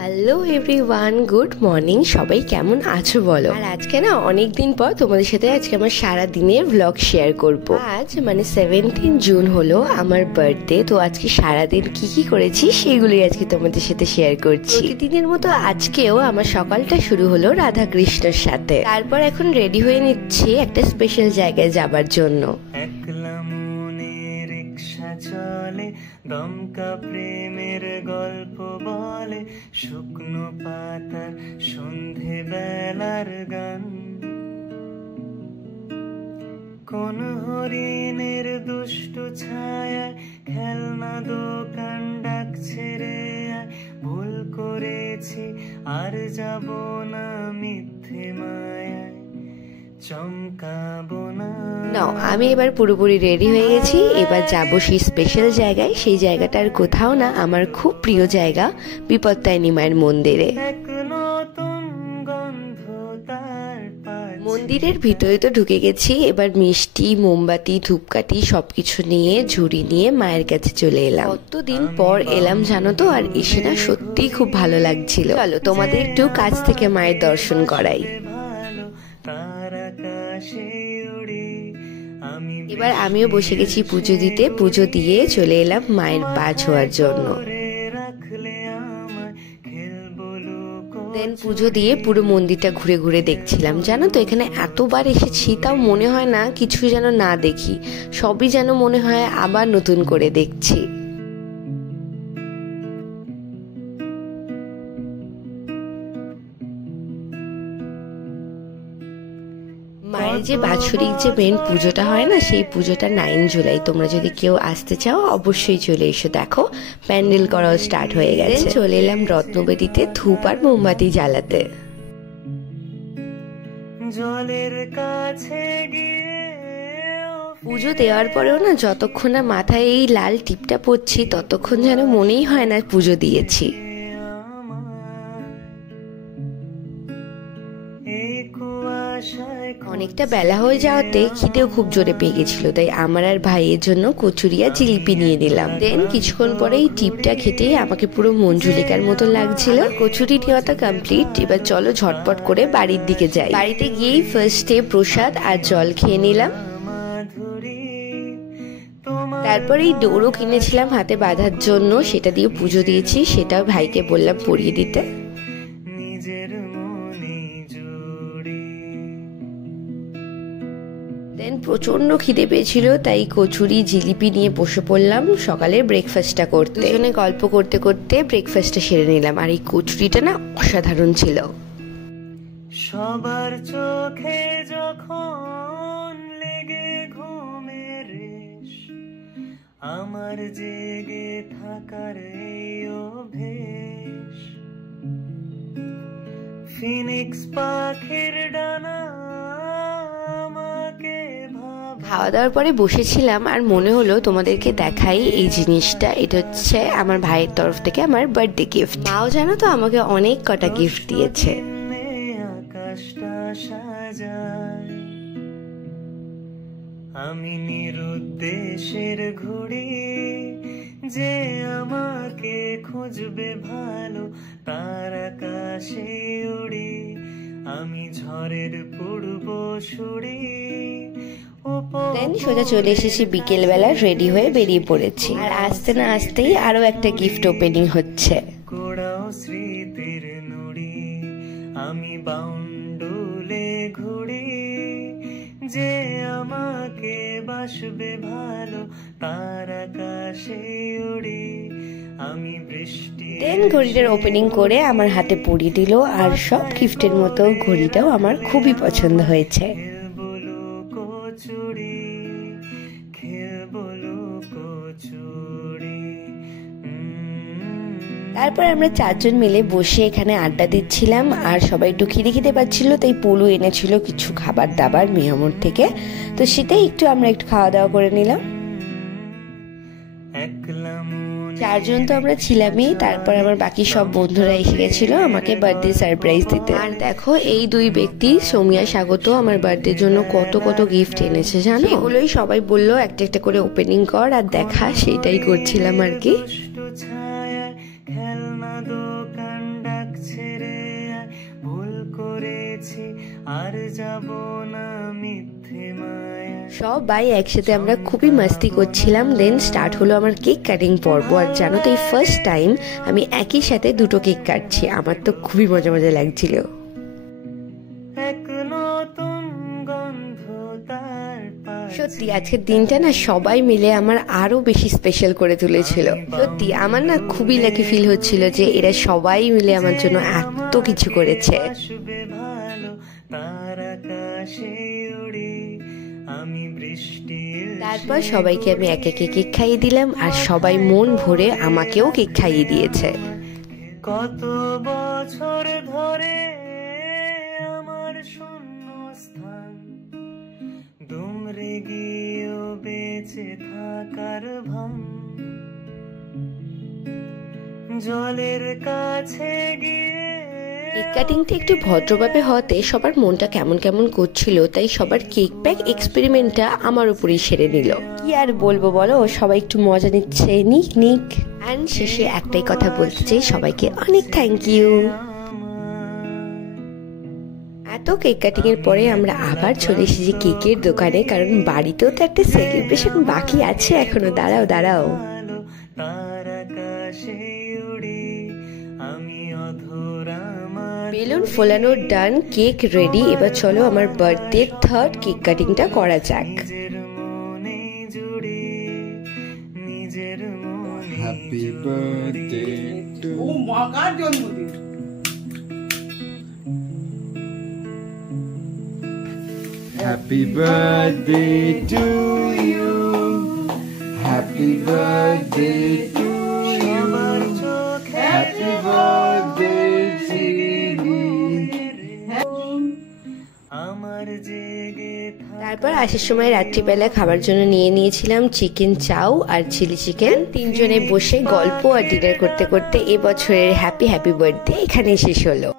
Hello everyone, good morning. সবাই কেমন আছো বলো? আর আজকে না অনেক দিন পর তোমাদের সাথে আজকে আমার সারা দিনের ভ্লগ শেয়ার করব। আজ মানে 17 জুন হলো আমার বার্থডে। তো আজকে সারাদিন কি কি করেছি সেগুলোই আজকে তোমাদের সাথে শেয়ার করছি। প্রতিদিনের মতো আজকেও আমার সকালটা শুরু হলো রাধা কৃষ্ণর সাথে। তারপর এখন রেডি হয়ে নিচ্ছি একটা স্পেশাল জায়গায় যাবার জন্য। চলে দমকা প্রেমের গল্প বলে, শুকনো পাতার সন্ধে বেলার গান, কোন হরিণের দুষ্টু ছায়ায় খেলনা দোকান ডাকছে রে, ভুল করেছি আর যাব না মিথ্যে মায়ায় চমকাবো না। আমি এবার পুরোপুরি রেডি হয়ে গেছি। এবার যাবো সেই স্পেশাল জায়গায়। সেই জায়গাটার কোথাও না, আমার খুব প্রিয় জায়গা বিপত্তারিণী মায়ের মন্দিরে। মন্দিরের ভিতরে তো ঢুকে গেছি। এবার মিষ্টি, মোমবাতি, ধূপকাঠি সবকিছু নিয়ে ঝুড়ি নিয়ে মায়ের কাছে চলে এলাম। কতদিন পর এলাম জানো তো, আর এসে না সত্যিই খুব ভালো লাগছিল। চলো তোমাদের একটু কাছ থেকে মায়ের দর্শন করাই। এবার আমিও বসে গেছি পুজো দিতে। পুজো দিয়ে চলে এলাম মায়ের পা ছোঁয়ার জন্য। দেন পুজো দিয়ে পুরো মন্দিরটা ঘুরে ঘুরে দেখছিলাম। জানো তো এখানে এতবার এসেছি তাও মনে হয় না কিছু যেন না দেখি, সবই যেন মনে হয় আবার নতুন করে দেখছি। মায়ের যে বাৎসরিক যে মেন পুজোটা হয় না, সেই পুজোটা 9 জুলাই। তোমরা যদি কেউ আসতে চাও অবশ্যই চলে এসো। দেখো প্যান্ডেল করাও স্টার্ট হয়ে গেছে। চলে এলাম রত্নবেদিতে ধূপ আর মোমবাতি জ্বালাতে। জলের কাছে গিয়ে পুজো দেওয়ার পরেও না যতক্ষণ না মাথায় এই লাল টিপটা পরছি ততক্ষণ যেন মনেই হয় না পুজো দিয়েছি। অনেকটা বেলা হয়ে যাওয়াতে খিদেও খুব জোরে পেয়ে গেছিল, তাই আমার আর ভাইয়ের জন্য কচুরি আর জিলিপি নিয়ে নিলাম। দেন কিছুক্ষণ পরে এই টিপটা খেতেই আমাকে পুরো মঞ্জুলিকার মতো লাগছিল। কচুরি নেওয়াটা কমপ্লিট। এবার চলো ঝটপট করে বাড়ির দিকে যাই। বাড়িতে গিয়েই ফার্স্টে প্রসাদ আর জল খেয়ে নিলাম। তারপর এই ডোরও কিনেছিলাম হাতে বাঁধার জন্য, সেটা দিয়ে পুজো দিয়েছি। সেটাও ভাইকে বললাম পরিয়ে দিতে। দেন প্রচন্ড খিদে পেয়েছিল, তাই কচুরি জিলিপি নিয়ে বসে পড়লাম সকালের ব্রেকফাস্টটা করতে। দুজনে গল্প করতে করতে ব্রেকফাস্টটা সেরে নিলাম। আর এই কচুরিটা না অসাধারণ ছিল। সবার চোখে যখন লেগে ঘুমের রেশ, আমার জেগে থাকার এই অভ্যেস, ফিনিক্স পাখির ডানা। খাওয়া দাওয়ার পরে বসেছিলাম আর মনে হলো তোমাদেরকে দেখাই এই জিনিসটা। এটা হচ্ছে আমার ভাইয়ের তরফ থেকে আমার বার্থডে গিফট। মাও জানো তো আমাকে অনেক কটা গিফট দিয়েছে। আমি নিরুদ্দেশের ঘুড়ি, যে আমাকে খুঁজবে ভালো তার আকাশে উড়ি, আমি ঝড়ের পূর্ব সুড়ি। দেন সোজা চলে এসেছি বিকেল বেলা, রেডি হয়ে বেরিয়ে পড়েছি। আর আসতে না আসতেই আরো একটা গিফট ওপেনিং হচ্ছে। কোড়াও স্মৃতির নুড়ি, আমি বাউন্ডুলে ঘুড়ি, যে আমাকে বাসবে ভালো তার আকাশে উড়ি, আমি বৃষ্টি। দেন ঘড়িটার ওপেনিং করে আমার হাতে পরিয়ে দিল। আর সব গিফটের মতো ঘড়িটাও আমার খুবই পছন্দ হয়েছে। তারপর আমরা 4 জন মিলে বসে এখানে আড্ডা দিচ্ছিলাম। আর সবাই একটু খিদে পাচ্ছিল, তাই পলু এনেছিল কিছু খাবার দাবার মিয়ামোর থেকে। তো সেটাই আমরা একটু খাওয়া দাওয়া করে নিলাম। 4 জন তো আমরা ছিলামই। তারপর আমার বাকি সব বন্ধুরা এসে গেছিল আমাকে বার্থডে সারপ্রাইজ দিতে। আর দেখো এই দুই ব্যক্তি সৌমিয়া স্বাগত আমার বার্থডের জন্য কত কত গিফট এনেছে জানো। এগুলোই সবাই বললো একটা একটা করে ওপেনিং কর আর দেখা, সেইটাই করছিলাম আর কি। পেয়েছি, আর যাব না মিথ্যে মায়া। সবাই একসাথে আমরা খুবই মাস্তি করছিলাম। দেন স্টার্ট হলো আমার কেক কাটিং পর্ব। আর জানো তো, এই ফার্স্ট টাইম আমি একই সাথে দুটো কেক কাটছি। আমার তো খুবই মজা মজা লাগছিল। এক নতুন গন্ধ তার সত্যি আজকের দিনটা না সবাই মিলে আমার আরো বেশি স্পেশাল করে তুলেছিল। সত্যি আমার না খুবই লাকি ফিল হচ্ছিল যে এরা সবাই মিলে আমার জন্য এত কিছু করেছে। ভালো তার আকাশে উড়ি আমি বৃষ্টির। তারপর সবাইকে আমি এক এক কেক খাইয়ে দিলাম, আর সবাই মন ভরে আমাকেও কেক খাইয়ে দিয়েছে। কত বছর ধরে আমার শূন্য স্থান, দুমড়ে গিয়েও বেঁচে থাকার ভান, জলের কাছে গিয়ে। কেক কাটিংটা একটু ভদ্রভাবে হতে সবার মনটা কেমন কেমন করছিল, তাই সবার কেক প্যাক এক্সপেরিমেন্টটা আমার উপরেই সেরে নিল। কি আর বলবো বলো, সবাই একটু মজা নিচ্ছে, নিক নিক। অ্যান্ড শেষে একটাই কথা বলতে চাই, সবাইকে অনেক থ্যাংক ইউ। এত কেক কাটিং এর পরে আমরা আবার চলে এসেছি কেকের দোকানে, কারণ বাড়িতেও তো একটা সেলিব্রেশন বাকি আছে এখনো। দাঁড়াও দাঁড়াও। বেলুন ফোলানোর ডান, কেক রেডি। এবার চলো আমার বার্থডে থার্ড কেক কাটিংটা করা যাক। হ্যাপি বার্থডে টু মাকার জন্মদিন। Happy birthday to you, happy birthday to you, happy birthday তারপর আসার সময় রাত্রিবেলা খাবার জন্য নিয়ে নিয়েছিলাম চিকেন চাউ আর চিলি চিকেন। তিনজনে বসে গল্প আর ডিনার করতে করতে এবছরের হ্যাপি বার্থডে এখানেই শেষ হলো।